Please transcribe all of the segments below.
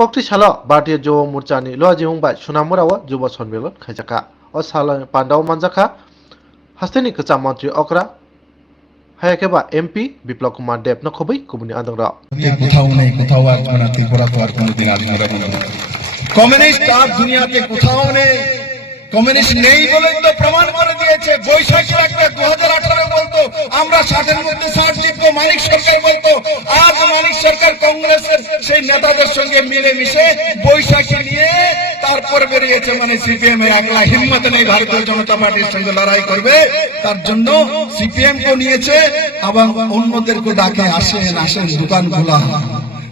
ককটি সাল ভারতীয় যুব মোর্চানি লজিহুংবাই সুনামুরাও যুব সম্মেলন খাইজাকা ও সাল পান্ডাও মানজাখা হাস্তেনি কচা মন্ত্রী অকরা হায়াকেবা এমপি বিপ্লব কুমার দেব নখবই কুবুনি আদংরাও কোথাও নেই কোথাও আর মানে ত্রিপুরা তো আর কোনোদিন আসবে না। কমিউনিস্ট আর দুনিয়াতে কোথাও নেই, কমিউনিস্ট নেই বলে তো প্রমাণ করে দিয়েছে। বৈশাখী একটা 2018 বলতো আমরা 60-এর মধ্যে 60 জিতবো, মানিক সরকার বলতো। আজ মানিক সরকার কংগ্রেসের সেই নেতাদের সঙ্গে মিলেমিশে বৈশাখী নিয়ে তারপর বেরিয়েছে, মানে সিপিএম এর একলা হিম্মত নেই ভারতীয় জনতা পার্টির সঙ্গে লড়াই করবে। তার জন্য সিপিএম কে নিয়েছে এবং অন্যদেরকে ডাকে আসেন আসেন দোকান খোলা,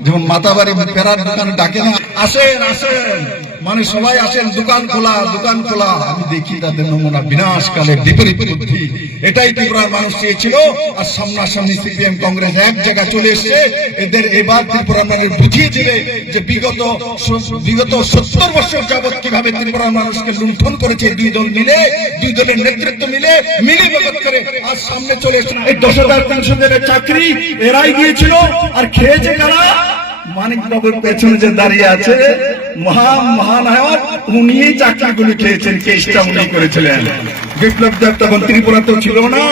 যেমন মাতাবাড়ি পেরার দোকান ডাকে না আসেন আসেন, মানে সবাই আসেন দোকান খোলা দোকান খোলা। আমি দেখি তাদের নমুনা বিনাশকালে বিপরীত বুদ্ধি, এটাই ত্রিপুরার মানুষ চেয়েছিল। আর সামনাসামনি সিপিএম কংগ্রেস এক জায়গায় চলে এসছে। এদের এবার ত্রিপুরার মানুষ বুঝিয়ে দিলে যে বিগত 70 বছর যাবৎ কিভাবে ত্রিপুরার মানুষকে লুণ্ঠন করেছে দুই দল মিলে, দুই দলের নেতৃত্ব মিলে মিলিভগত করে আজ সামনে চলে এসছে। এই 10,300 জনের চাকরি এরাই দিয়েছিল, আর খেয়েছে কারা? মানিক বাবুর পেছনে যে দাঁড়িয়ে আছে মহানায়ক, উনি চাকরিগুলি খেয়েছেন, কেসটা উনি করেছিলেন। বিপ্লব দেব তখন ত্রিপুরাতেও ছিল না,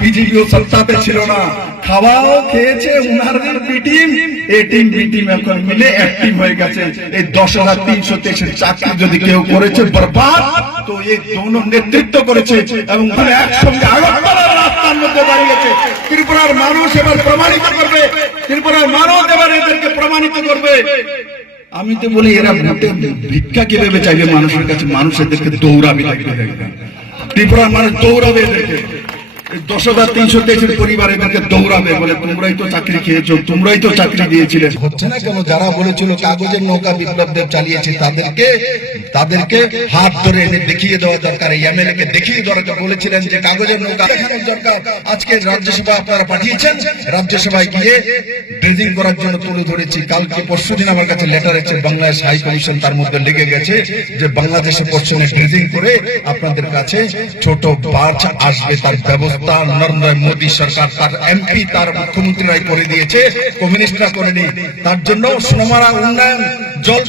বিজেপিও সত্তাতে ছিল না, খাওয়াও খেয়েছে উনারদের বিটিম, এ টিম বিটিম এখন মিলে অ্যাক্টিভ হয়ে গেছে। এই 10,323 চাকরি যদি কেউ করেছে বরবাদ, তো এই দোনো নেতৃত্ব করেছে এবং একসঙ্গে আগরতলার রাস্তার মধ্যে দাঁড়িয়েছে। ত্রিপুরার মানুষ এবার প্রমাণিত করবে, ত্রিপুরার মানুষ এবার এদেরকে প্রমাণিত করবে। আমি তো বলি এরা ভোটে ভিক্ষা কিভাবে চাইবে মানুষের কাছে, মানুষ এদেরকে দৌড়াবে, ত্রিপুরার মানুষ দৌড়াবে এদেরকে। 10,323 পরিবার এদেরকে দৌড়াবে, বলে তোমরাই তো চাকরি খেয়েছো, তোমরাই তো চাকরি দিয়েছিলে। হচ্ছে না কেন? যারা বলেছিল কাগজের নৌকা বিপ্লব দেব চালিয়েছে, তাদেরকে হাত ধরে এনে দেখিয়ে দেওয়া দরকার। এমএলএ কে দেখিয়ে দেওয়া বলেছিলেন যে কাগজের নৌকা দেখানোর দরকার। আজকে রাজ্যসভা আপনারা পাঠিয়েছেন, রাজ্যসভায় গিয়ে ড্রেজিং করার জন্য তুলে ধরেছি। কালকে পরশুদিন আমার কাছে লেটার এসেছে, বাংলাদেশ হাই কমিশন তার মধ্যে লেগে গেছে যে বাংলাদেশের পশ্চিমে ড্রেজিং করে আপনাদের কাছে ছোট বার্চ আসবে, তার ব্যবস্থা নরেন্দ্র মোদী সরকার, তার এমপি, তার মুখ্যমন্ত্রীরাই করে দিয়েছে, কমিউনিস্টরা করেনি। তার জন্য সোনামারা উন্নয়ন জল